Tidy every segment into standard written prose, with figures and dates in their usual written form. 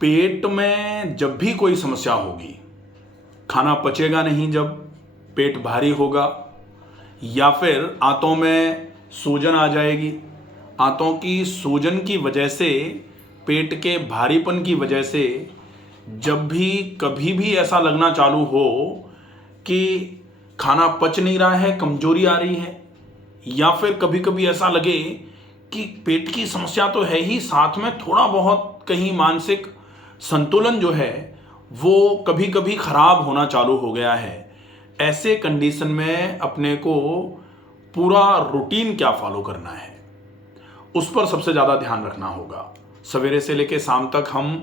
पेट में जब भी कोई समस्या होगी, खाना पचेगा नहीं, जब पेट भारी होगा, या फिर आंतों में सूजन आ जाएगी, आंतों की सूजन की वजह से, पेट के भारीपन की वजह से जब भी कभी भी ऐसा लगना चालू हो कि खाना पच नहीं रहा है, कमजोरी आ रही है, या फिर कभी कभी ऐसा लगे कि पेट की समस्या तो है ही, साथ में थोड़ा बहुत कहीं मानसिक संतुलन जो है वो कभी कभी खराब होना चालू हो गया है, ऐसे कंडीशन में अपने को पूरा रूटीन क्या फॉलो करना है, उस पर सबसे ज़्यादा ध्यान रखना होगा। सवेरे से लेकर शाम तक हम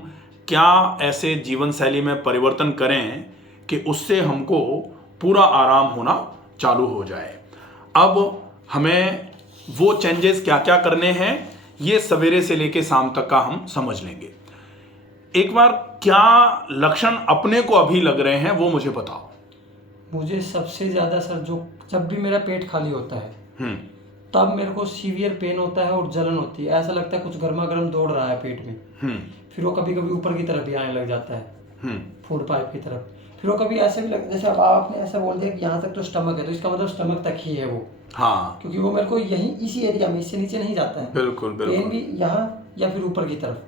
क्या ऐसे जीवन शैली में परिवर्तन करें कि उससे हमको पूरा आराम होना चालू हो जाए। अब हमें वो चेंजेस क्या क्या करने हैं, ये सवेरे से लेकर शाम तक का हम समझ लेंगे। एक बार क्या लक्षण अपने को अभी लग रहे हैं वो मुझे बताओ। मुझे सबसे ज़्यादा सर, जो जब भी मेरा पेट खाली होता है तब मेरे को सीवियर पेन होता है और जलन होती है। ऐसा लगता है कुछ गर्मा गर्म दौड़ रहा है पेट में। फिर वो कभी कभी ऊपर की तरफ भी आने लग जाता है, फूड पाइप की तरफ। फिर वो कभी ऐसे भी जैसे अब आपने ऐसा बोल दिया कि यहाँ तक तो स्टमक है, तो इसका मतलब स्टमक तक ही है वो। हाँ, क्योंकि वो मेरे को यहीं इसी एरिया में, इससे नीचे नहीं जाता है। बिल्कुल पेन बिल्कुल। भी यहाँ या फिर ऊपर की तरफ,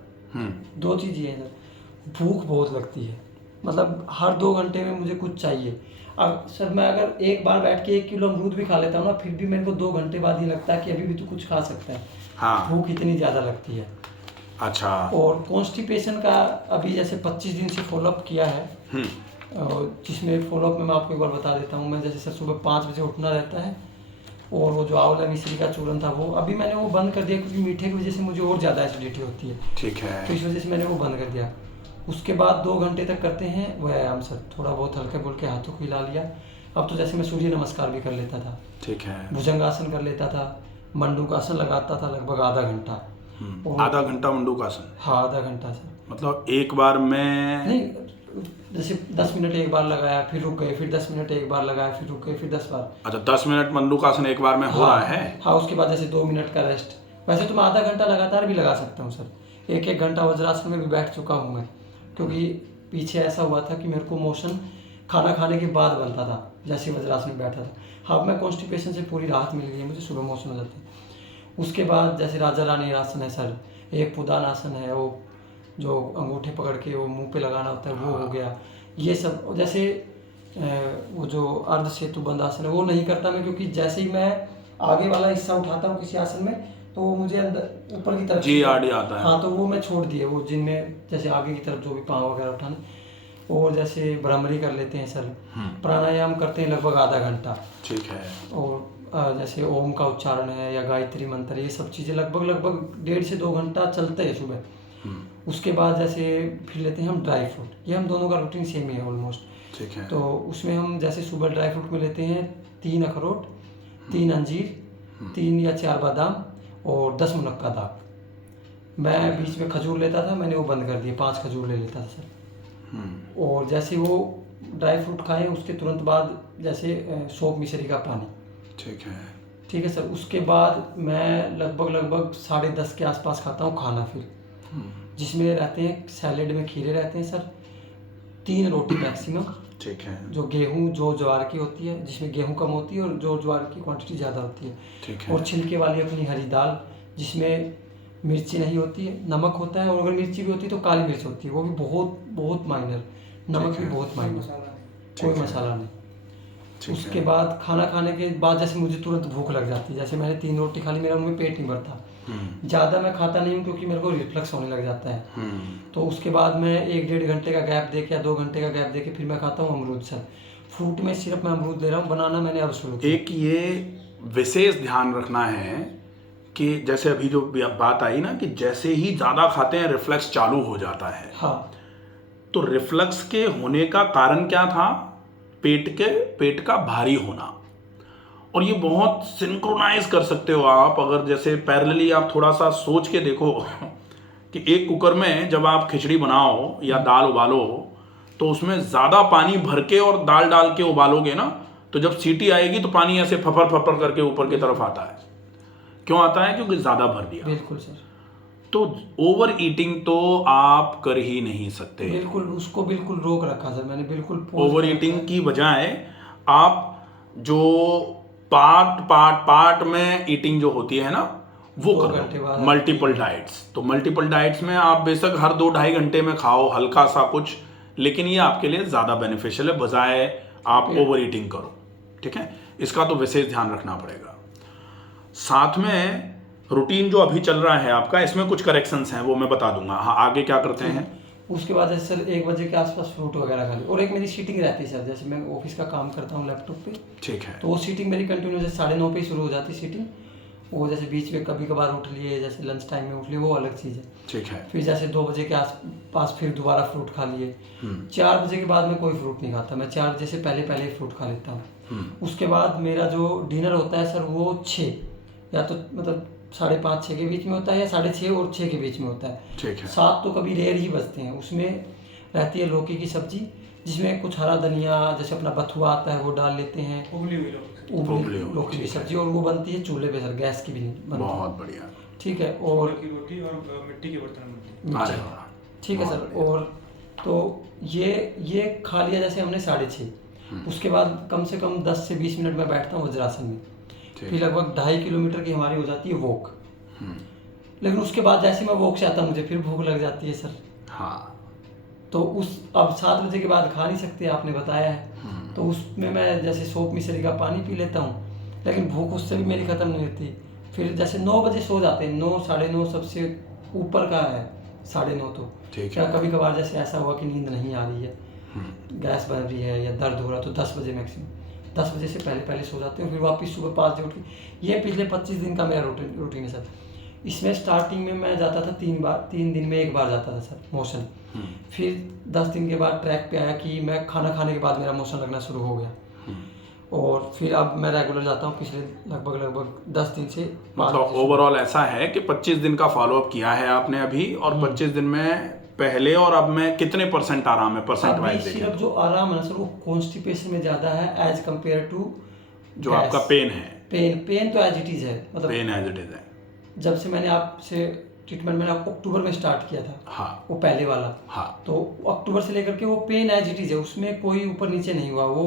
दो चीज़ ये है सर। भूख बहुत लगती है, मतलब हर 2 घंटे में मुझे कुछ चाहिए। अब सर मैं अगर एक बार बैठ के 1 किलो अमरूद भी खा लेता हूँ ना, फिर भी मेरे को 2 घंटे बाद ही लगता है कि अभी भी तो कुछ खा सकता है। हाँ, भूख इतनी ज़्यादा लगती है। अच्छा। और कॉन्स्टिपेशन का अभी जैसे 25 दिन से फॉलोअप किया है, और जिसमें फॉलोअप में मैं आपको एक बार बता देता हूँ। मैं जैसे सर सुबह 5 बजे उठना रहता है, और वो जो आंवला मिश्री का चूरन था वो अभी मैंने वो बंद कर दिया, क्योंकि मीठे की वजह से मुझे और ज़्यादा एसिडिटी होती है। ठीक है। तो इस वजह से मैंने वो बंद कर दिया। उसके बाद 2 घंटे तक करते हैं व्यायाम सर, थोड़ा बहुत हल्के फुल्के हाथों को हिला लिया। अब तो जैसे मैं सूर्य नमस्कार भी कर लेता था, ठीक है, भुजंगासन कर लेता था, मंडूकासन लगाता था लगभग आधा घंटा। आधा घंटा मंडूकासन? हाँ, आधा घंटा सर। मतलब एक बार में नहीं, जैसे 10 मिनट एक बार लगाया, फिर रुक गए, फिर 10 मिनट एक बार लगाया, फिर रुक गए, फिर 10 बार। अच्छा, 10 मिनट मंडूकासन एक बार में हो रहा है? हाँ, उसके बाद जैसे 2 मिनट का रेस्ट। वैसे तो मैं आधा घंटा लगातार भी लगा सकता हूँ सर। 1-1 घंटा वज्रासन में भी बैठ चुका हूँ मैं, क्योंकि पीछे ऐसा हुआ था कि मेरे को मोशन खाना खाने के बाद बनता था जैसे वज्रासन में बैठा था। अब मैं कॉन्स्टिपेशन से पूरी राहत मिल गई है, मुझे सुबह मोशन हो जाती है। उसके बाद जैसे राजा रानी आसन है सर, एक पुदान आसन है, वो जो अंगूठे पकड़ के वो मुंह पे लगाना होता है, वो हो गया। ये सब जैसे वो जो अर्ध सेतु बंद आसन है वो नहीं करता मैं, क्योंकि जैसे ही मैं आगे वाला हिस्सा उठाता हूँ किसी आसन में तो वो मुझे अंदर ऊपर की तरफ जी आड़ी आता है। हाँ, तो वो मैं छोड़ दिए, वो जिनमें जैसे आगे की तरफ जो भी पाँव वगैरह उठाने। और जैसे भ्रामरी कर लेते हैं सर, प्राणायाम करते हैं लगभग आधा घंटा। ठीक है। और जैसे ओम का उच्चारण है या गायत्री मंत्र, ये सब चीज़ें लगभग 1.5 से 2 घंटा चलते हैं सुबह। उसके बाद जैसे फिर लेते हैं हम ड्राई फ्रूट, ये हम दोनों का रूटीन सेम ही है ऑलमोस्ट। ठीक है। तो उसमें हम जैसे सुबह ड्राई फ्रूट में लेते हैं 3 अखरोट, 3 अंजीर, 3 या 4 बादाम और 10 मुनक्का दाल। मैं बीच में खजूर लेता था, मैंने वो बंद कर दिया, 5 खजूर ले लेता था सर। और जैसे वो ड्राई फ्रूट खाएं उसके तुरंत बाद जैसे सौंफ मिश्री का पानी। ठीक है। ठीक है सर। उसके बाद मैं लगभग 10:30 के आसपास खाता हूँ खाना, फिर जिसमें रहते हैं सैलेड में खीरे रहते हैं सर, 3 रोटी मैक्सिमम। ठीक है। जो गेहूँ जो ज्वार की होती है, जिसमें गेहूँ कम होती है और जो ज्वार की क्वांटिटी ज़्यादा होती है। ठीक है। और छिलके वाली अपनी हरी दाल, जिसमें मिर्ची नहीं होती है, नमक होता है, और अगर मिर्ची भी होती है तो काली मिर्च होती है, वो भी बहुत माइनर, नमक भी बहुत माइनर, कोई मसाला नहीं। उसके बाद खाना खाने के बाद जैसे मुझे तुरंत भूख लग जाती है, जैसे मैंने 3 रोटी खा ली, मेरा उनमें पेट नहीं भरता। ज़्यादा मैं खाता नहीं हूँ क्योंकि मेरे को रिफ्लक्स होने लग जाता है। तो उसके बाद मैं 1-1.5 घंटे का गैप दे के या 2 घंटे का गैप दे के फिर मैं खाता हूँ अमरूद सर। फ्रूट में सिर्फ मैं अमरूद ले रहा हूँ, बनाना मैंने अब शुरू किया। एक ये विशेष ध्यान रखना है कि जैसे अभी जो बात आई ना कि जैसे ही ज़्यादा खाते हैं रिफ्लक्स चालू हो जाता है। हाँ, तो रिफ्लक्स के होने का कारण क्या था? पेट का भारी होना। और ये बहुत सिंक्रोनाइज कर सकते हो आप, अगर जैसे पैरेलली आप थोड़ा सा सोच के देखो कि एक कुकर में जब आप खिचड़ी बनाओ या दाल उबालो तो उसमें ज़्यादा पानी भर के और दाल डाल के उबालोगे ना, तो जब सीटी आएगी तो पानी ऐसे फफर फफर करके ऊपर की तरफ आता है। क्यों आता है? क्योंकि ज़्यादा भर दिया। बिल्कुल सर। तो ओवर ईटिंग तो आप कर ही नहीं सकते। बिल्कुल उसको बिल्कुल रोक रखा सर मैंने, बिल्कुल pause ओवर कर ईटिंग रखा है। की बजाय आप जो पार्ट में ईटिंग जो होती है ना वो 2 कर घंटे बाद लो, मल्टीपल डाइट्स। तो मल्टीपल डाइट्स में आप बेशक हर 2-2.5 घंटे में खाओ हल्का सा कुछ, लेकिन ये आपके लिए ज़्यादा बेनिफिशियल है बजाय आप ओवर ईटिंग करो। ठीक है, इसका तो विशेष ध्यान रखना पड़ेगा। साथ में रूटीन जो अभी चल रहा है आपका, इसमें कुछ करेक्शंस हैं वो मैं बता दूंगा। हाँ, आगे क्या करते हैं? उसके बाद जैसे सर 1 बजे के आसपास फ्रूट वगैरह खा ली, और एक मेरी सीटिंग रहती है सर, जैसे मैं ऑफिस का काम करता हूँ लैपटॉप पे, ठीक है। तो वो सीटिंग मेरी कंटिन्यू जैसे 9:30 पे ही शुरू हो जाती है सीटिंग। वो जैसे बीच में कभी कभार उठ लिए, जैसे लंच टाइम में उठ लिए, वो अलग चीज़ है। ठीक है। फिर जैसे 2 बजे के आस पास फिर दोबारा फ्रूट खा लिए। 4 बजे के बाद में कोई फ्रूट नहीं खाता, मैं 4 बजे से पहले ही फ्रूट खा लेता हूँ। उसके बाद मेरा जो डिनर होता है सर वो 6 या तो मतलब 5:30-6 के बीच में होता है, या 6:30 और 6 के बीच में होता है। ठीक है। 7 तो कभी रेयर ही बजते हैं। उसमें रहती है लौकी की सब्जी, जिसमें कुछ हरा धनिया जैसे अपना बथुआ आता है वो डाल लेते हैं, उबली हुई लोग उबली लौकी की सब्जी, और वो बनती है चूल्हे पे सर, गैस की भी नहीं बनती। बहुत बढ़िया। ठीक है। और की रोटी और मिट्टी के बर्तन में बनती मिर्ची। अरे वाह, ठीक है बहुत सर। बढ़िया। और तो ये खा लिया जैसे हमने 6:30, उसके बाद कम से कम 10 से 20 मिनट में बैठता हूँ वज्रासन में। ठीक फिर लगभग 2.5 किलोमीटर की हमारी हो जाती है वॉक। हम्म, लेकिन उसके बाद जैसे मैं वॉक से आता हूँ मुझे फिर भूख लग जाती है सर। हाँ। तो उस अब 7 बजे के बाद खा नहीं सकते, आपने बताया है, तो उसमें मैं जैसे सोप मिश्री का पानी पी लेता हूँ, लेकिन भूख उससे भी मेरी ख़त्म नहीं होती। फिर जैसे 9 बजे सो जाते हैं, 9 9:30 सबसे ऊपर का है, 9:30 तो ठीक या है। कभी कभार जैसे ऐसा हुआ कि नींद नहीं आ रही है, गैस बन रही है या दर्द हो रहा, तो 10 बजे मैक्सिमम, 10 बजे से पहले सो जाते हैं। फिर वापस सुबह 5 बजे उठ के, ये पिछले 25 दिन का मेरा रूटीन है सर। इसमें स्टार्टिंग में मैं जाता था 3 दिन में 1 बार जाता था सर मोशन। फिर 10 दिन के बाद ट्रैक पे आया कि मैं खाना खाने के बाद मेरा मोशन लगना शुरू हो गया, और फिर अब मैं रेगुलर जाता हूँ पिछले लगभग 10 दिन से 5 मतलब ओवरऑल ऐसा है कि 25 दिन का फॉलोअप किया है आपने अभी, और 25 दिन में पहले और अब में कितने % आराम है, परसेंट वाइज अभी देखें सिर्फ जो आराम है ना सर, वो कॉन्स्टिपेशन में ज़्यादा है एज कम्पेयर टू जो आपका पेन है। पेन तो एज इट इज़ है, मतलब पेन एज इट इज है। जब से मैंने आपसे ट्रीटमेंट मैंने अक्टूबर में स्टार्ट किया था, हाँ वो पहले वाला, हाँ। तो अक्टूबर से लेकर के वो पेन एज इट इज़ है, उसमें कोई ऊपर नीचे नहीं हुआ वो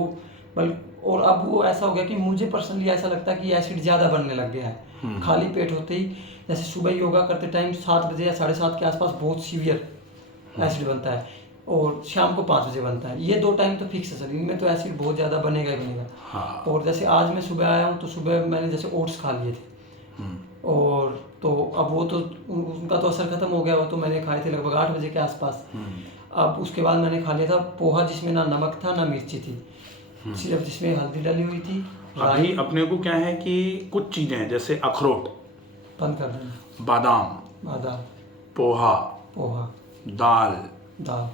और अब वो ऐसा हो गया कि मुझे पर्सनली ऐसा लगता है कि एसिड ज़्यादा बनने लग गया है खाली पेट होते ही। जैसे सुबह योगा करते टाइम 7 बजे या 7:30 के आसपास बहुत सीवियर एसिड बनता है, और शाम को 5 बजे बनता है। ये 2 टाइम तो फिक्स है सर, इनमें तो एसिड बहुत ज़्यादा बनेगा ही बनेगा। हाँ। और जैसे आज मैं सुबह आया हूँ तो सुबह मैंने जैसे ओट्स खा लिए थे, और तो अब वो तो उनका तो असर खत्म हो गया, वो तो मैंने खाए थे लगभग 8 बजे के आसपास। अब उसके बाद मैंने खा लिया था पोहा, जिसमें ना नमक था ना मिर्ची थी, सिर्फ जिसमें हल्दी डली हुई थी। अभी अपने को क्या है कि कुछ चीजें जैसे अखरोट, बंद कर देना, बादाम, पोहा, दाल, दाल,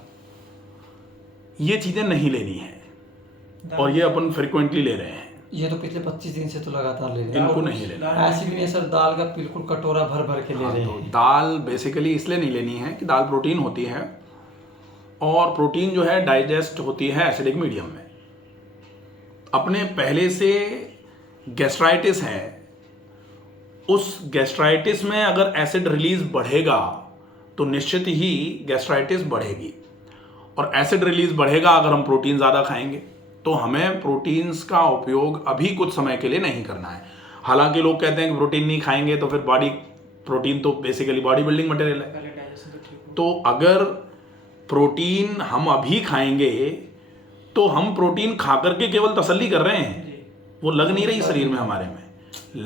ये चीजें नहीं लेनी है, और ये अपन फ्रिक्वेंटली ले रहे हैं। ये तो पिछले 25 दिन से तो लगातार ले रहे हैं। इनको नहीं लेना। ऐसी भी नहीं सर, दाल का बिल्कुल कटोरा भर के ले रहे तो हैं। दाल बेसिकली इसलिए नहीं लेनी है कि दाल प्रोटीन होती है, और प्रोटीन जो है डाइजेस्ट होती है एसिडिक मीडियम में। अपने पहले से गैस्ट्राइटिस है, उस गैस्ट्राइटिस में अगर एसिड रिलीज बढ़ेगा तो निश्चित ही गैस्ट्राइटिस बढ़ेगी, और एसिड रिलीज बढ़ेगा अगर हम प्रोटीन ज़्यादा खाएंगे। तो हमें प्रोटीन्स का उपयोग अभी कुछ समय के लिए नहीं करना है। हालांकि लोग कहते हैं कि प्रोटीन नहीं खाएंगे तो फिर प्रोटीन तो बेसिकली बॉडी बिल्डिंग मटेरियल है, पहले डाइजेशन तो ठीक हो। तो अगर प्रोटीन हम अभी खाएंगे तो हम प्रोटीन खा करके केवल तसल्ली कर रहे हैं, वो लग नहीं रही शरीर में हमारे में।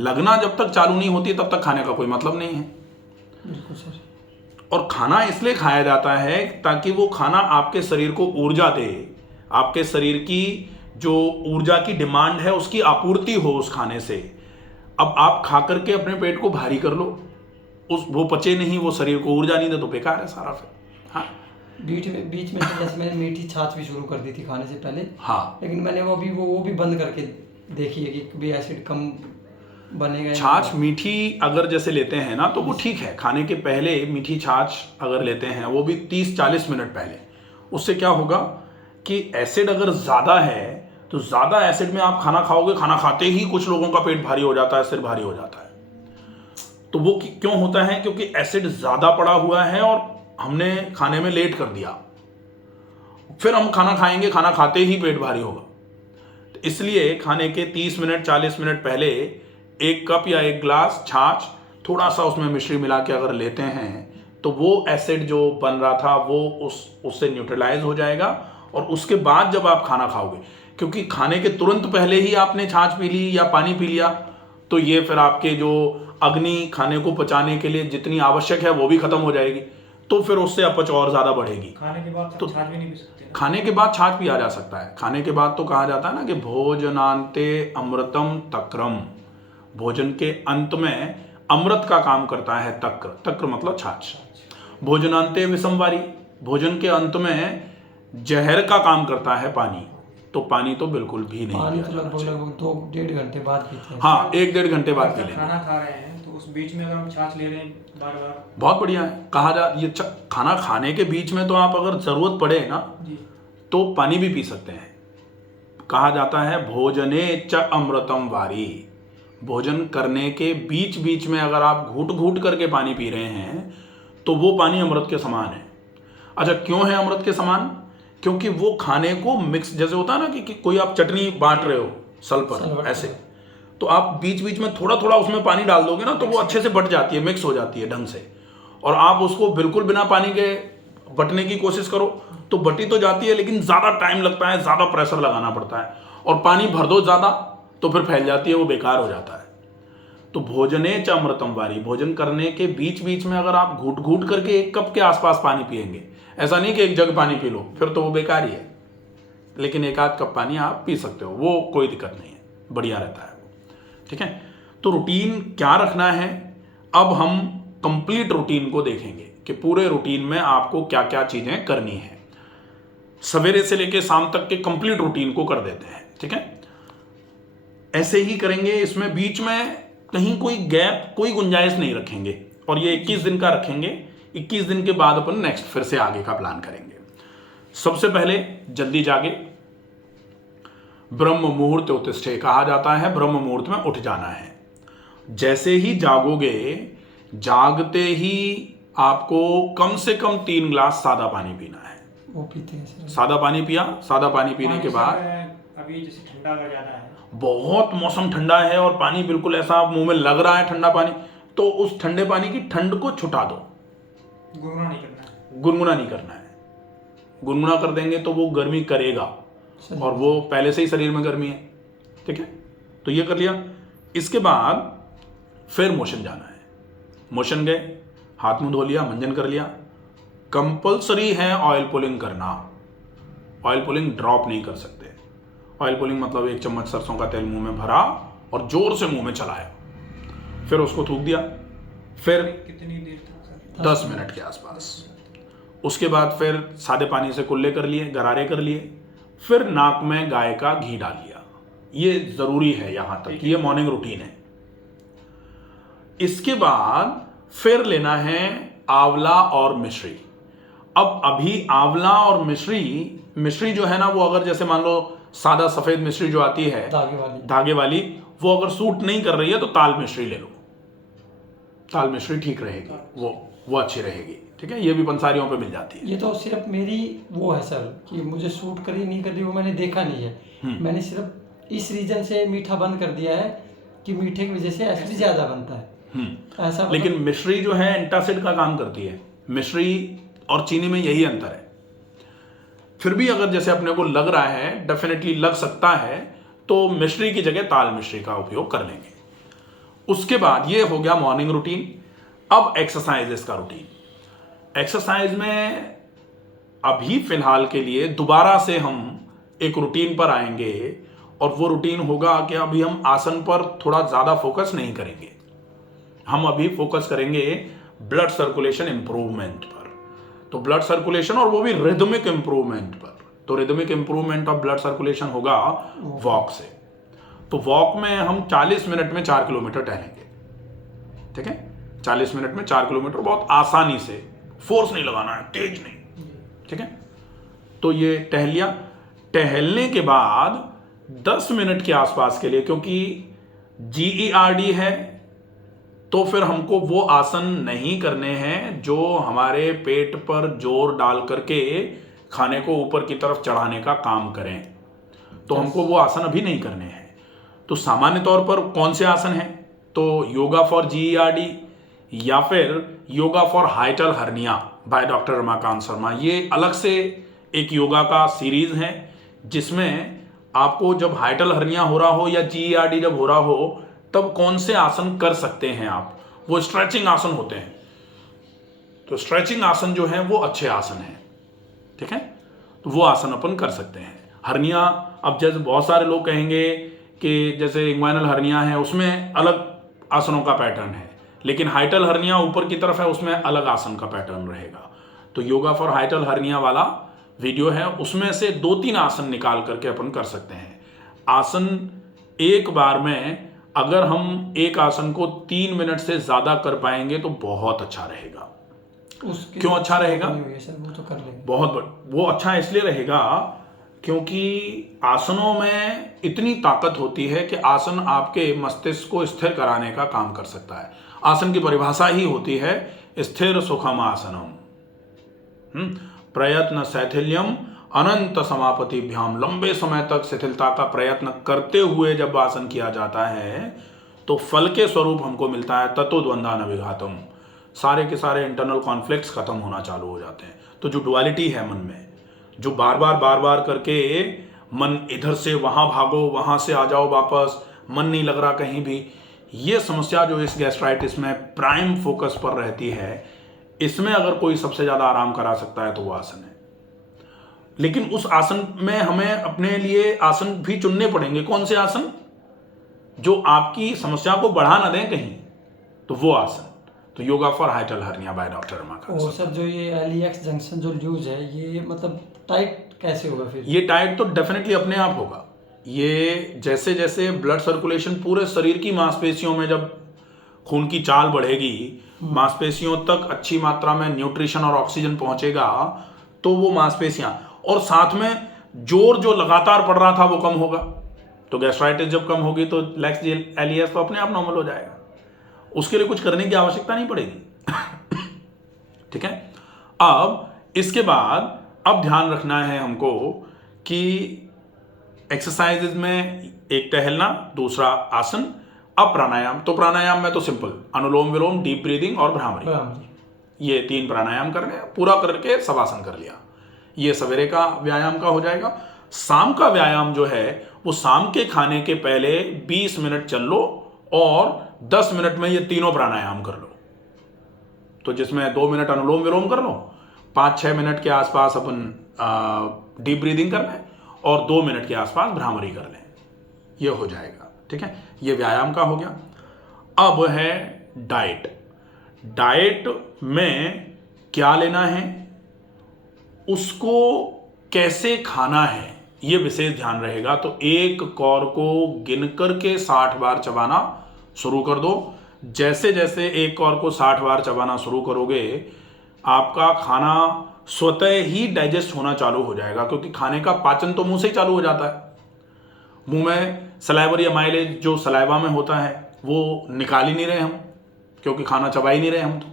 लगना जब तक चालू नहीं होती तब तक खाने का कोई मतलब नहीं है। बिल्कुल सर। और खाना इसलिए खाया जाता है ताकि वो खाना आपके शरीर को ऊर्जा दे, आपके शरीर की जो ऊर्जा की डिमांड है उसकी आपूर्ति हो उस खाने से। अब आप खा करके अपने पेट को भारी कर लो, वो पचे नहीं, वो शरीर को ऊर्जा नहीं दे, तो बेकार है सारा फिर। हाँ, बीच में जैसे मैंने मीठी छाछ भी शुरू कर दी थी खाने से पहले। हाँ। लेकिन मैंने वो भी बंद करके देखी है कि भी एसिड कम बनेगा। छाछ मीठी अगर जैसे लेते हैं ना तो वो ठीक है, खाने के पहले मीठी छाछ अगर लेते हैं वो भी 30-40 मिनट पहले, उससे क्या होगा कि एसिड अगर ज़्यादा है तो ज़्यादा एसिड में आप खाना खाओगे, खाना खाते ही कुछ लोगों का पेट भारी हो जाता है, सिर भारी हो जाता है। तो वो क्यों होता है? क्योंकि एसिड ज़्यादा पड़ा हुआ है और हमने खाने में लेट कर दिया, फिर हम खाना खाएंगे, खाना खाते ही पेट भारी होगा। तो इसलिए खाने के 30 मिनट 40 मिनट पहले 1 कप या 1 गिलास छाछ, थोड़ा सा उसमें मिश्री मिला के अगर लेते हैं तो वो एसिड जो बन रहा था वो उससे न्यूट्रलाइज हो जाएगा। और उसके बाद जब आप खाना खाओगे, क्योंकि खाने के तुरंत पहले ही आपने छाछ पी ली या पानी पी लिया, तो ये फिर आपके जो अग्नि खाने को पचाने के लिए जितनी आवश्यक है वो भी खत्म हो जाएगी, तो फिर उससे अपच और ज़्यादा बढ़ेगी। खाने के बाद तो छाछ भी नहीं पी सकते ना? खाने के बाद छाछ पिया जा सकता है। खाने के बाद तो कहा जाता है ना कि भोजनांते अमृतम तक्रम, भोजन के अंत में अमृत का काम करता है तक्र, तक्र मतलब छाछ। भोजनांते विषमवारी, भोजन के अंत में जहर का काम करता है पानी, तो पानी तो बिल्कुल भी नहीं पानी पिया तो जाना लगभग चाहिए। लगभग 2-1.5 घंटे बाद पीते हैं। हाँ, 1-1.5 घंटे बाद पी अगर लेंगे, खाना खा रहे हैं तो उस बीच में अगर हम छाछ ले रहे हैं बार बार, बहुत बढ़िया है। कहा जा ये खाना खाने के बीच में तो आप अगर जरूरत पड़े ना जी, तो पानी भी पी सकते हैं। कहा जाता है भोजने च अमृतम वारी, भोजन करने के बीच बीच में अगर आप घूट घूट करके पानी पी रहे हैं तो वो पानी अमृत के समान है। अच्छा, क्यों है अमृत के समान? क्योंकि वो खाने को मिक्स, जैसे होता है ना कि कोई आप चटनी बांट रहे हो सल पर ऐसे, तो आप बीच बीच में थोड़ा थोड़ा उसमें पानी डाल दोगे ना तो वो अच्छे से बट जाती है, मिक्स हो जाती है ढंग से। और आप उसको बिल्कुल बिना पानी के बटने की कोशिश करो तो बटी तो जाती है, लेकिन ज़्यादा टाइम लगता है, ज़्यादा प्रेशर लगाना पड़ता है, और पानी भर दो ज़्यादा तो फिर फैल जाती है, वो बेकार हो जाता है। तो भोजने च अमृतम वारी, भोजन करने के बीच बीच में अगर आप घूट घूट करके 1 कप के आसपास पानी पिएंगे, ऐसा नहीं कि 1 जग पानी पी लो, फिर तो वो बेकार ही है, लेकिन 1 आध कप पानी आप पी सकते हो, वो कोई दिक्कत नहीं है, बढ़िया रहता है वो। ठीक है, तो रूटीन क्या रखना है, अब हम कंप्लीट रूटीन को देखेंगे कि पूरे रूटीन में आपको क्या क्या चीज़ें करनी है। सवेरे से लेकर शाम तक के कंप्लीट रूटीन को कर देते हैं। ठीक है, ऐसे ही करेंगे, इसमें बीच में कहीं कोई गैप, कोई गुंजाइश नहीं रखेंगे, और ये 21 दिन का रखेंगे। 21 दिन के बाद अपन नेक्स्ट फिर से आगे का प्लान करेंगे। सबसे पहले जल्दी जागे, ब्रह्म मुहूर्त उत्तिष्ठे, कहा जाता है ब्रह्म मुहूर्त में उठ जाना है। जैसे ही जागोगे, जागते ही आपको कम से कम 3 गिलास सादा पानी पीना है। वो पीते हैं सर। सादा पानी पिया, सादा पानी पीने के बाद, अभी जैसे ठंडा का ज़्यादा है, बहुत मौसम ठंडा है और पानी बिल्कुल ऐसा मुंह में लग रहा है ठंडा पानी, तो उस ठंडे पानी की ठंड को छुटा दो, गुनगुना नहीं करना है। गुनगुना नहीं करना है। गुनगुना कर देंगे तो वो गर्मी करेगा, और वो पहले से ही शरीर में गर्मी है। ठीक है, तो ये कर लिया। इसके बाद फिर मोशन जाना है। मोशन गए, हाथ मुंह धो लिया, मंजन कर लिया। कंपलसरी है ऑयल पुलिंग करना, ऑयल पुलिंग ड्रॉप नहीं कर सकते। ऑयल पुलिंग मतलब 1 चम्मच सरसों का तेल मुंह में भरा और जोर से मुंह में चलाया, फिर उसको थूक दिया, फिर कितनी देर तक सर? 10 मिनट के आसपास। उसके बाद फिर सादे पानी से कुल्ले कर लिए, गरारे कर लिए, फिर नाक में गाय का घी डाल लिया। ये ज़रूरी है, यहाँ तक ये मॉर्निंग रूटीन है। इसके बाद फिर लेना है आंवला और मिश्री। अब अभी आंवला और मिश्री जो है ना, वो अगर जैसे मान लो सादा सफ़ेद मिश्री जो आती है धागे वाली, वो अगर सूट नहीं कर रही है तो ताल मिश्री ले लो, ताल मिश्री ठीक रहेगी, वो अच्छी रहेगी। ठीक है, ये भी पंसारियों पे मिल जाती है। ये तो सिर्फ मेरी वो है सर कि मुझे सूट करी नहीं करी वो मैंने देखा नहीं है। मैंने सिर्फ इस रीजन से मीठा बंद कर दिया है कि मीठे की वजह से एसिड ज़्यादा बनता है ऐसा। लेकिन मिश्री जो है एंटासिड का काम करती है, मिश्री और चीनी में यही अंतर है। फिर भी अगर जैसे अपने को लग रहा है, डेफिनेटली लग सकता है, तो मिश्री की जगह ताल मिश्री का उपयोग कर लेंगे। उसके बाद ये हो गया मॉर्निंग रूटीन। अब एक्सरसाइजेस का रूटीन। एक्सरसाइज में अभी फिलहाल के लिए दोबारा से हम एक रूटीन पर आएंगे, और वो रूटीन होगा कि अभी हम आसन पर थोड़ा ज़्यादा फोकस नहीं करेंगे। हम अभी फोकस करेंगे ब्लड सर्कुलेशन इंप्रूवमेंट पर। तो ब्लड सर्कुलेशन, और वो भी रिदमिक इंप्रूवमेंट पर। तो rhythmic improvement of blood circulation होगा वॉक से। तो वॉक में हम 40 मिनट में 4 किलोमीटर टहलेंगे। ठीक है, 40 मिनट में 4 किलोमीटर बहुत आसानी से, फोर्स नहीं लगाना है, तेज नहीं। ठीक है, तो ये टहल लिया। टहलने के बाद 10 मिनट के आसपास के लिए, क्योंकि GERD है तो फिर हमको वो आसन नहीं करने हैं जो हमारे पेट पर जोर डाल करके खाने को ऊपर की तरफ चढ़ाने का काम करें। तो हमको वो आसन अभी नहीं करने हैं। तो सामान्य तौर पर कौन से आसन हैं? तो योगा फॉर GERD या फिर yoga for हाइटल hernia by doctor Ramakant Sharma. ये अलग से एक योगा का सीरीज है जिसमें आपको जब हाइटल हर्निया हो रहा हो या GERD जब हो रहा हो तब कौन से आसन कर सकते हैं आप, वो स्ट्रेचिंग आसन होते हैं। तो स्ट्रेचिंग आसन जो है वो अच्छे आसन हैं, ठीक है। तो वो आसन अपन कर सकते हैं। हर्निया, अब जैसे बहुत सारे लोग कहेंगे कि जैसे इंग्वाइनल हर्निया है उसमें अलग आसनों का पैटर्न है, लेकिन हाइटल हर्निया ऊपर की तरफ है उसमें अलग आसन का पैटर्न रहेगा। तो योगा फॉर हाइटल हर्निया वाला वीडियो है, उसमें से 2-3 आसन निकाल करके अपन कर सकते हैं। आसन एक बार में अगर हम एक आसन को 3 मिनट से ज़्यादा कर पाएंगे तो बहुत अच्छा रहेगा। उसके क्यों अच्छा रहेगा? सर वो तो कर लेंगे। वो अच्छा इसलिए रहेगा क्योंकि आसनों में इतनी ताकत होती है कि आसन आपके मस्तिष्क को स्थिर कराने का काम कर सकता है। आसन की परिभाषा ही होती है स्थिर सुखम आसनम, प्रयत्न शैथिल्यम अनंत समापतिभ्याम। लंबे समय तक शिथिलता का प्रयत्न करते हुए जब आसन किया जाता है तो फल के स्वरूप हमको मिलता है ततो द्वंद्वान विघातम। सारे के सारे इंटरनल कॉन्फ्लिक्ट्स खत्म होना चालू हो जाते हैं। तो जो डुअलिटी है मन में, जो बार बार करके मन इधर से वहां भागो, वहां से आ जाओ वापस, मन नहीं लग रहा कहीं भी, ये समस्या जो इस गैस्ट्राइटिस में प्राइम फोकस पर रहती है, इसमें अगर कोई सबसे ज्यादा आराम करा सकता है तो वो आसन है। लेकिन उस आसन में हमें अपने लिए आसन भी चुनने पड़ेंगे। कौन से आसन? जो आपकी समस्या को बढ़ा ना दें कहीं, तो वो आसन। तो yoga for हाइटल hernia by doctor Ramakant. और सर जो ये LEX जंक्शन जो यूज है ये मतलब टाइट कैसे होगा फिर? ये टाइट तो डेफिनेटली अपने आप होगा। ये जैसे जैसे ब्लड सर्कुलेशन पूरे शरीर की मांसपेशियों में, जब खून की चाल बढ़ेगी, मांसपेशियों तक अच्छी मात्रा में न्यूट्रिशन और ऑक्सीजन पहुंचेगा, तो वो मांसपेशियां, और साथ में जोर जो लगातार पड़ रहा था वो कम होगा। तो गैस्ट्राइटिस जब कम होगी तो लैक्स LES तो अपने आप नॉर्मल हो जाएगा। उसके लिए कुछ करने की आवश्यकता नहीं पड़ेगी। ठीक है। अब इसके बाद अब ध्यान रखना है हमको कि एक्सरसाइजेज में एक टहलना, दूसरा आसन, अब प्राणायाम। तो प्राणायाम में तो सिंपल अनुलोम विलोम, डीप ब्रीदिंग और भ्रामरी, ये 3 प्राणायाम करने, पूरा करके शवासन कर लिया। ये सवेरे का व्यायाम का हो जाएगा। शाम का व्यायाम जो है वो शाम के खाने के पहले 20 मिनट चल लो और 10 मिनट में ये तीनों प्राणायाम कर लो। तो जिसमें 2 मिनट अनुलोम विलोम कर लो, 5-6 मिनट के आसपास अपन डीप ब्रीदिंग कर लें और 2 मिनट के आसपास भ्रामरी कर लें, ये हो जाएगा। ठीक है, ये व्यायाम का हो गया। अब है डाइट। डाइट में क्या लेना है, उसको कैसे खाना है, ये विशेष ध्यान रहेगा। तो एक कौर को गिन करके 60 बार चबाना शुरू कर दो। जैसे जैसे एक कौर को 60 बार चबाना शुरू करोगे, आपका खाना स्वतः ही डाइजेस्ट होना चालू हो जाएगा, क्योंकि खाने का पाचन तो मुंह से ही चालू हो जाता है। मुंह में सलाइवर या माइलेज जो सलाइवा में होता है वो निकाल ही नहीं रहे हम, क्योंकि खाना चबा ही नहीं रहे हम। तो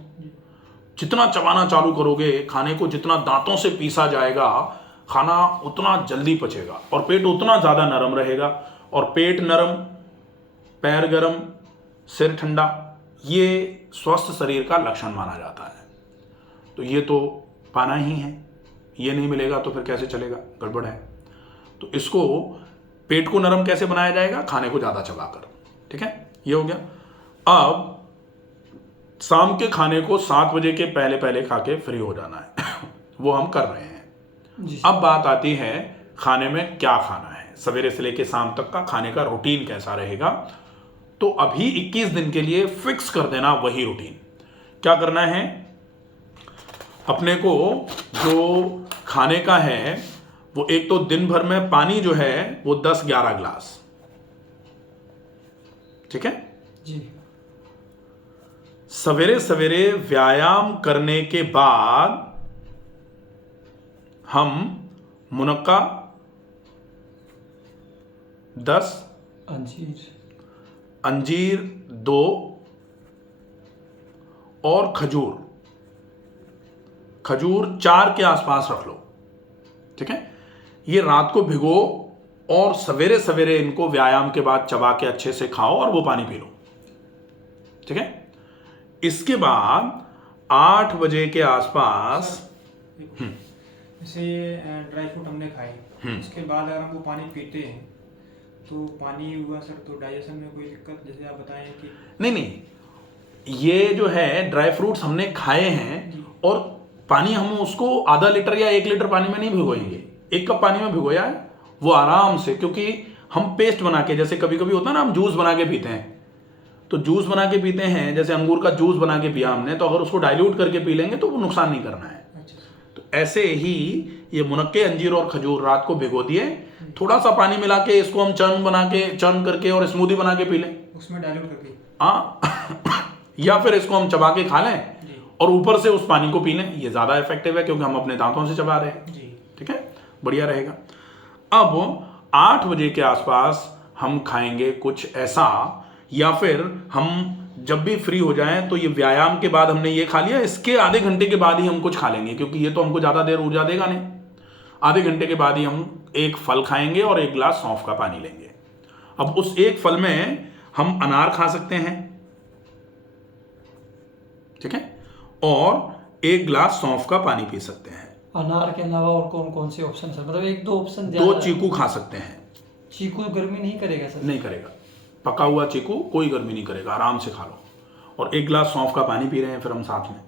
जितना चबाना चालू करोगे, खाने को जितना दांतों से पीसा जाएगा, खाना उतना जल्दी पचेगा और पेट उतना ज़्यादा नरम रहेगा। और पेट नरम, पैर गरम, सिर ठंडा, ये स्वस्थ शरीर का लक्षण माना जाता है। तो ये तो पाना ही है, ये नहीं मिलेगा तो फिर कैसे चलेगा, गड़बड़ है। तो इसको, पेट को नरम कैसे बनाया जाएगा, खाने को ज़्यादा चबाकर। ठीक है, ये हो गया। अब शाम के खाने को 7 बजे के पहले पहले खा के फ्री हो जाना है। वो हम कर रहे हैं। अब बात आती है खाने में क्या खाना है, सवेरे से लेके शाम तक का खाने का रूटीन कैसा रहेगा। तो अभी 21 दिन के लिए फिक्स कर देना वही रूटीन। क्या करना है, अपने को जो खाने का है वो एक तो दिन भर में पानी जो है वो 10-11 गिलास, ठीक है जी। सवेरे सवेरे व्यायाम करने के बाद हम मुनक्का 10, अंजीर अंजीर 2, और खजूर, खजूर 4 के आसपास रख लो, ठीक है। ये रात को भिगो और सवेरे सवेरे इनको व्यायाम के बाद चबा के अच्छे से खाओ और वो पानी पी लो, ठीक है। इसके बाद 8 बजे के आसपास जैसे ड्राई फ्रूट हमने खाए, उसके बाद अगर हम वो पानी पीते हैं तो पानी हुआ सर, तो डाइजेशन में कोई दिक्कत, जैसे आप बताएं कि नहीं, ये जो है ड्राई फ्रूट्स हमने खाए हैं और पानी हम उसको आधा लीटर या 1 लीटर पानी में नहीं भिगोएंगे, 1 कप पानी में भिगोया है वो आराम से, क्योंकि हम पेस्ट बना के, जैसे कभी कभी होता है ना हम जूस बना के पीते हैं, तो जूस बना के पीते हैं, जैसे अंगूर का जूस बना के पिया हमने, तो अगर उसको डाइल्यूट करके पी लेंगे तो वो नुकसान नहीं करना है। तो ऐसे ही ये मुनक्के, अंजीर और खजूर रात को भिगो दिए, थोड़ा सा पानी मिला के इसको हम चर्न करके और स्मूदी बना के पी लें, उसमें डाइल्यूट करके, हाँ या फिर इसको हम चबा के खा लें और ऊपर से उस पानी को पी लें, ये ज़्यादा इफेक्टिव है क्योंकि हम अपने दांतों से चबा रहे हैं, ठीक है, बढ़िया रहेगा। अब 8 बजे के आसपास हम खाएंगे कुछ ऐसा, या फिर हम जब भी फ्री हो जाएं तो ये व्यायाम के बाद हमने ये खा लिया, इसके आधे घंटे के बाद ही हम कुछ खा लेंगे, क्योंकि ये तो हमको ज़्यादा देर ऊर्जा देगा नहीं। आधे घंटे के बाद ही हम एक फल खाएंगे और 1 गिलास सौंफ का पानी लेंगे। अब उस एक फल में हम अनार खा सकते हैं, ठीक है, और 1 गिलास सौंफ का पानी पी सकते हैं। अनार के अलावा और कौन कौन से ऑप्शन सर, मतलब 1-2 ऑप्शन 2 चीकू खा सकते हैं। चीकू गर्मी नहीं करेगा सर? नहीं करेगा, पका हुआ चीकू कोई गर्मी नहीं करेगा, आराम से खा लो। और 1 गिलास सौंफ का पानी पी रहे हैं फिर हम साथ में।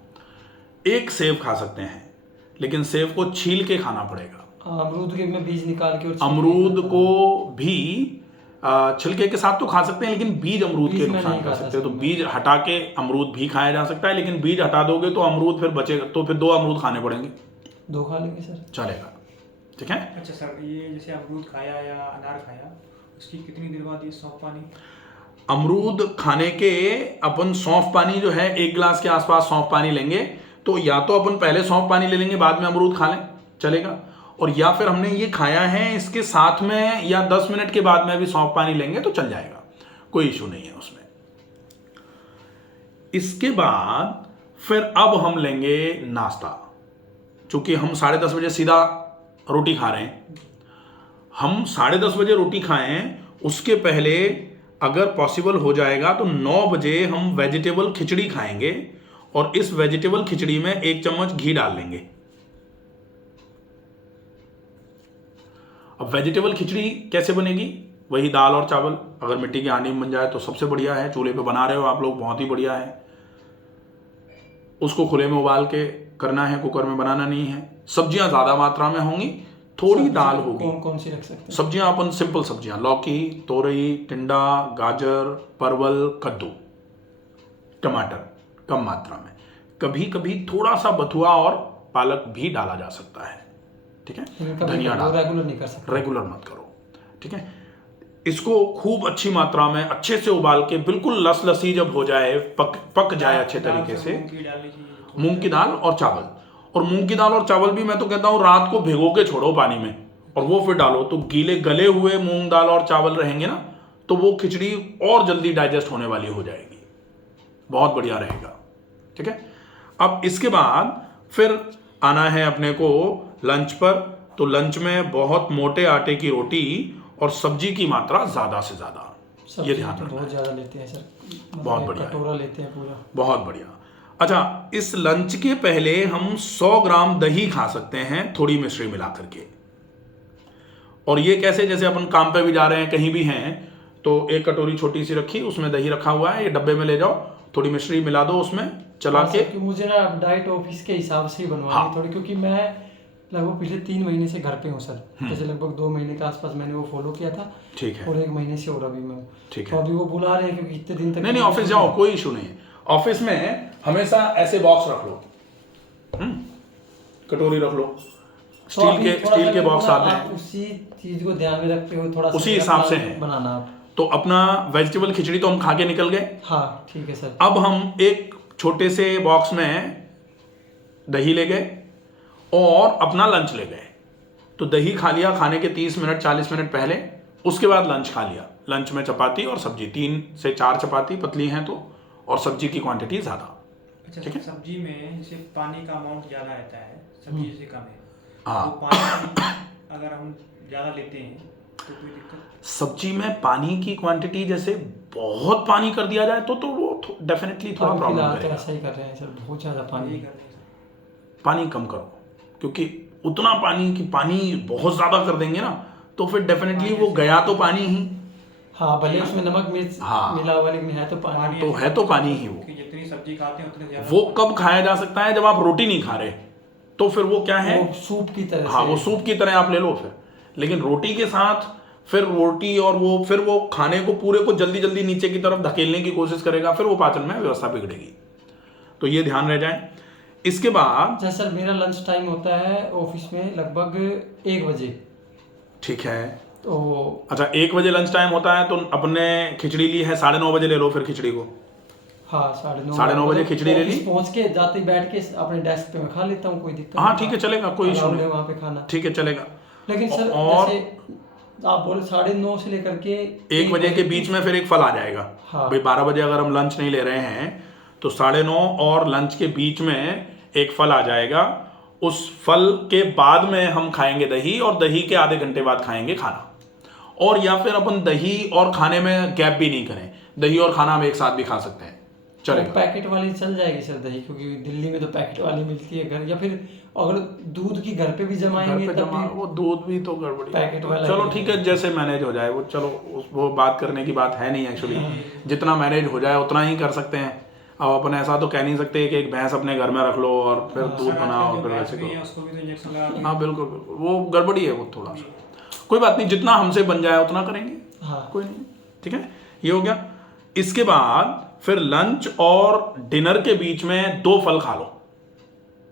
1 सेब खा सकते हैं, लेकिन सेब को छील के खाना पड़ेगा। अमरूद के में बीज निकाल के, और अमरूद को भी छिलके के साथ तो खा सकते हैं, लेकिन बीज अमरूद के नुकसान कर सकते हैं, तो बीज हटा के अमरूद भी खाया जा सकता है, लेकिन बीज हटा दोगे तो अमरूद फिर बचेगा, तो फिर 2 अमरूद खाने पड़ेंगे। 2 खा लेंगे सर, चलेगा, ठीक है। अच्छा सर, ये जैसे अमरूद खाया या अनार खाया, उसकी कितनी देर बाद ये सौंफ पानी? अमरूद खाने के अपन सौंफ पानी जो है 1 गिलास के आसपास सौंफ पानी लेंगे, तो या तो अपन पहले सौंफ पानी ले लेंगे बाद में अमरूद खा लें, चलेगा, और या फिर हमने ये खाया है इसके साथ में या 10 मिनट के बाद में भी सौंफ पानी लेंगे तो चल जाएगा, कोई इशू नहीं है उसमें। इसके बाद फिर अब हम लेंगे नाश्ता, चूंकि हम 10:30 बजे सीधा रोटी खा रहे हैं, हम 10:30 बजे रोटी खाएं, उसके पहले अगर पॉसिबल हो जाएगा तो 9 बजे हम वेजिटेबल खिचड़ी खाएंगे, और इस वेजिटेबल खिचड़ी में 1 चम्मच घी डाल लेंगे। अब वेजिटेबल खिचड़ी कैसे बनेगी? वही दाल और चावल, अगर मिट्टी की हांडी में बन जाए तो सबसे बढ़िया है, चूल्हे पे बना रहे हो आप लोग बहुत ही बढ़िया है। उसको खुले में उबाल के करना है, कुकर में बनाना नहीं है। सब्जियां ज़्यादा मात्रा में होंगी, थोड़ी दाल होगी। कौन कौन सी रख सकते हैं सब्जियां? अपन सिंपल सब्जियां, लौकी, तोरई, टिंडा, गाजर, परवल, कद्दू, टमाटर कम मात्रा में, कभी कभी थोड़ा सा बथुआ और पालक भी डाला जा सकता है, ठीक है। धनिया डाल, रेगुलर नहीं कर सकते, रेगुलर मत करो, ठीक है। इसको खूब अच्छी मात्रा में अच्छे से उबाल के बिल्कुल लसलसी जब हो जाए, पक जाए अच्छे तरीके से, मूंग की दाल और चावल, और मूंग की दाल और चावल भी मैं तो कहता हूँ रात को भिगो के छोड़ो पानी में और वो फिर डालो, तो गले हुए मूंग दाल और चावल रहेंगे ना, तो वो खिचड़ी और जल्दी डाइजेस्ट होने वाली हो जाएगी, बहुत बढ़िया रहेगा, ठीक है। अब इसके बाद फिर आना है अपने को लंच पर, तो लंच में बहुत मोटे आटे की रोटी और सब्जी की मात्रा ज़्यादा से ज़्यादा, ये ध्यान रखना। बहुत ज़्यादा लेते हैं सर, बहुत बढ़िया, कटोरा लेते हैं पूरा, बहुत बढ़िया। अच्छा, इस लंच के पहले हम 100 ग्राम दही खा सकते हैं, थोड़ी मिश्री मिला करके। और ये कैसे? जैसे अपन काम पे भी जा रहे हैं, कहीं भी हैं, तो 1 कटोरी छोटी सी रखी, उसमें दही रखा हुआ है, ये डब्बे में ले जाओ, थोड़ी मिश्री मिला दो उसमें चला के। मुझे ना डाइट ऑफिस के हिसाब से ही बनवानी थोड़ी, क्योंकि मैं लगभग पिछले 3 महीने से घर पे हूँ सर, जैसे लगभग 2 महीने के आसपास मैंने वो फॉलो किया था, ठीक है, और 1 महीने से और अभी मैं हूँ, ठीक है। तो अभी वो बुला रहे हैं क्योंकि इतने दिन तक नहीं, ऑफिस जाओ, कोई इशू नहीं है। ऑफिस में हमेशा ऐसे बॉक्स रख लो, कटोरी रख लो, स्टील के बॉक्स आते हैं, उसी चीज को ध्यान में रखते हुए थोड़ा उसी हिसाब से है बनाना आप। तो अपना वेजिटेबल खिचड़ी तो हम खा के निकल गए, हाँ ठीक है सर। अब हम एक छोटे से बॉक्स में दही ले गए और अपना लंच ले गए, तो दही खा लिया खाने के 30 मिनट 40 मिनट पहले, उसके बाद लंच खा लिया। लंच में चपाती और सब्जी, 3 से 4 चपाती पतली हैं तो, और सब्जी की क्वांटिटी ज़्यादा। अच्छा ठीक है। सब्जी में जैसे पानी का अमाउंट ज़्यादा रहता है, सब्जी जैसे कम है, हाँ। तो पानी अगर हम ज़्यादा लेते हैं तो कोई दिक्कत? सब्जी में पानी की क्वांटिटी जैसे बहुत पानी कर दिया जाए तो वो डेफिनेटली थोड़ा अभी प्रॉब्लम फिलहाल तो करेगा। ऐसा ही कर रहे हैं सर, बहुत ज़्यादा पानी। यही कर रहे हैं सर। पानी कम करो, क्योंकि उतना पानी कि पानी बहुत ज़्यादा कर देंगे ना तो फिर डेफिनेटली वो गया तो पानी ही। हाँ, भले उसमें नमक मिर्च हाँ। मिला हुआ लेकिन है तो पानी। तो है तो पानी ही वो। कि जितनी सब्जी खाते हैं उतने ज़्यादा। वो कब खाया जा सकता है? जब आप रोटी नहीं खा रहे, तो फिर वो क्या है, वो सूप की तरह हाँ से। वो सूप की तरह आप ले लो फिर। लेकिन रोटी के साथ फिर रोटी और वो फिर वो खाने को पूरे को जल्दी जल्दी नीचे की तरफ धकेलने की कोशिश करेगा, फिर वो पाचन में व्यवस्था बिगड़ेगी। तो ये ध्यान रह जाए। इसके बाद जैसे सर मेरा लंच टाइम होता है ऑफिस में लगभग 1 बजे। ठीक है, तो अच्छा 1 बजे लंच टाइम होता है तो अपने खिचड़ी ली है, 9:30 बजे ले लो फिर खिचड़ी को। हाँ 9:30 9:30 बजे खिचड़ी ले ली। ऑफिस पहुंच के जाते ही बैठ के अपने डेस्क पे मैं खा लेता हूँ, कोई दिक्कत हाँ नहीं। ठीक है, चलेगा, कोई इशू अलाउड है नहीं, वहाँ पे खाना। ठीक है चलेगा। लेकिन सर और जैसे आप बोले 9:30 से लेकर के 1 बजे के बीच में फिर एक फल आ जाएगा। हाँ। भाई 12 बजे अगर हम लंच नहीं ले रहे हैं तो 9:30 और लंच के बीच में एक फल आ जाएगा। उस फल के बाद में हम खाएंगे दही, और दही के आधे घंटे बाद खाएंगे खाना। और या फिर अपन दही और खाने में गैप भी नहीं करें, दही और खाना हम एक साथ भी खा सकते हैं, चलेगा। पैकेट वाली चल जाएगी सर दही, क्योंकि दिल्ली में तो पैकेट वाली मिलती है घर, या फिर अगर दूध की घर पे भी जमाएंगे घर पे तब जमा भी वो दूध भी तो गड़बड़ी पैकेट वाला चलो ही ठीक है, जैसे मैनेज हो जाए वो, चलो वो बात करने की बात है नहीं एक्चुअली। जितना मैनेज हो जाए उतना ही कर सकते हैं। अब अपन ऐसा तो कह नहीं सकते कि एक भैंस अपने घर में रख लो और फिर दूध बनाओ और फिर वैसे करो। उसको भी तो इंजेक्शन लगा के। हाँ बिल्कुल बिल्कुल, वो गड़बड़ी है वो थोड़ा सा। कोई बात नहीं, जितना हमसे बन जाए उतना करेंगे, हाँ। कोई नहीं, ठीक है। ये हो गया। इसके बाद फिर लंच और डिनर के बीच में 2 फल खा लो।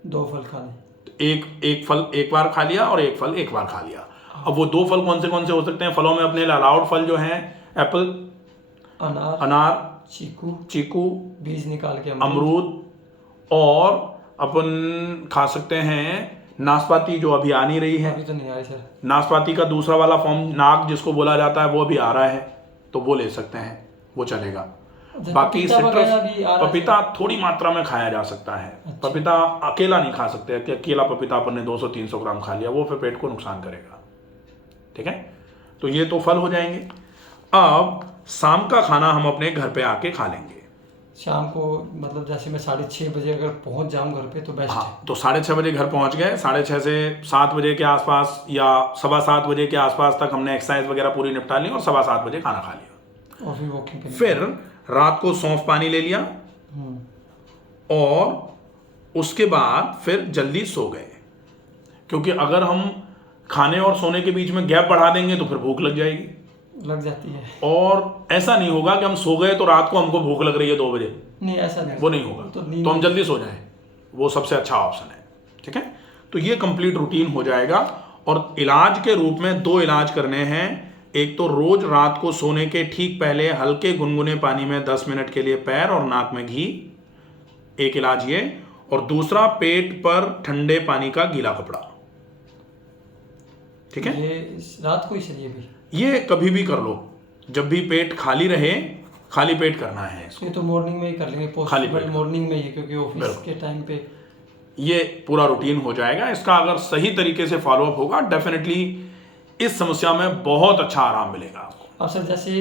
2 फल खा लें। एक फल एक बार खा लिया और एक फल एक बार खा लिया। अब वो 2 फल कौन से हो सकते हैं? फलों में अपने अलाउड फल जो हैं एप्पल, अनार, चीकू, बीज निकाल के अमरूद, और अपन खा सकते हैं नाशपाती, जो अभी आ नहीं रही है। अभी तो नहीं आई सर। नाशपाती का दूसरा वाला फॉर्म नाग जिसको बोला जाता है वो भी आ रहा है, तो वो ले सकते हैं, वो चलेगा। बाकी पपीता वगैरह भी आ रहा है। पपीता थोड़ी मात्रा में खाया जा सकता है। अच्छा। पपीता अकेला नहीं खा सकते कि अकेला पपीता अपन ने 200-300 ग्राम खा लिया, वो फिर पेट को नुकसान करेगा, ठीक है। तो ये तो फल हो जाएंगे। अब शाम का खाना हम अपने घर पे आके खा लेंगे। शाम को मतलब जैसे मैं 6:30 बजे अगर पहुंच जाऊं घर पे तो बेस्ट है। हाँ, तो 6:30 बजे घर पहुंच गए, 6:30 से 7 बजे के आसपास या 7:15 बजे के आसपास तक हमने एक्सरसाइज वगैरह पूरी निपटा ली और 7:15 बजे खाना खा लिया। और फिर वॉकिंग पे फिर रात को सौंफ पानी ले लिया और उसके बाद फिर जल्दी सो गए, क्योंकि अगर हम खाने और सोने के बीच में गैप बढ़ा देंगे तो फिर भूख लग जाएगी। लग जाती है। और ऐसा नहीं होगा कि हम सो गए तो रात को हमको भूख लग रही है 2 बजे, नहीं ऐसा नहीं, वो नहीं होगा। तो हम जल्दी सो जाएं, वो सबसे अच्छा ऑप्शन है, ठीक है। तो ये कंप्लीट रूटीन हो जाएगा। और इलाज के रूप में 2 इलाज करने हैं। एक तो रोज रात को सोने के ठीक पहले हल्के गुनगुने पानी में 10 मिनट के लिए पैर और नाक में घी, एक इलाज ये। और दूसरा पेट पर ठंडे पानी का गीला कपड़ा, ठीक है। ये रात को ही चाहिए भी। ये कभी भी कर लो, जब भी पेट खाली रहे, खाली पेट करना है इसको। ये तो मॉर्निंग में ही कर लेंगे, खाली पेट पॉसिबल मॉर्निंग में ही, क्योंकि ऑफिस के टाइम पे ये पूरा रूटीन हो जाएगा। इसका अगर सही तरीके से फॉलोअप होगा, डेफिनेटली इस समस्या में बहुत अच्छा आराम मिलेगा आपको। अब सर जैसे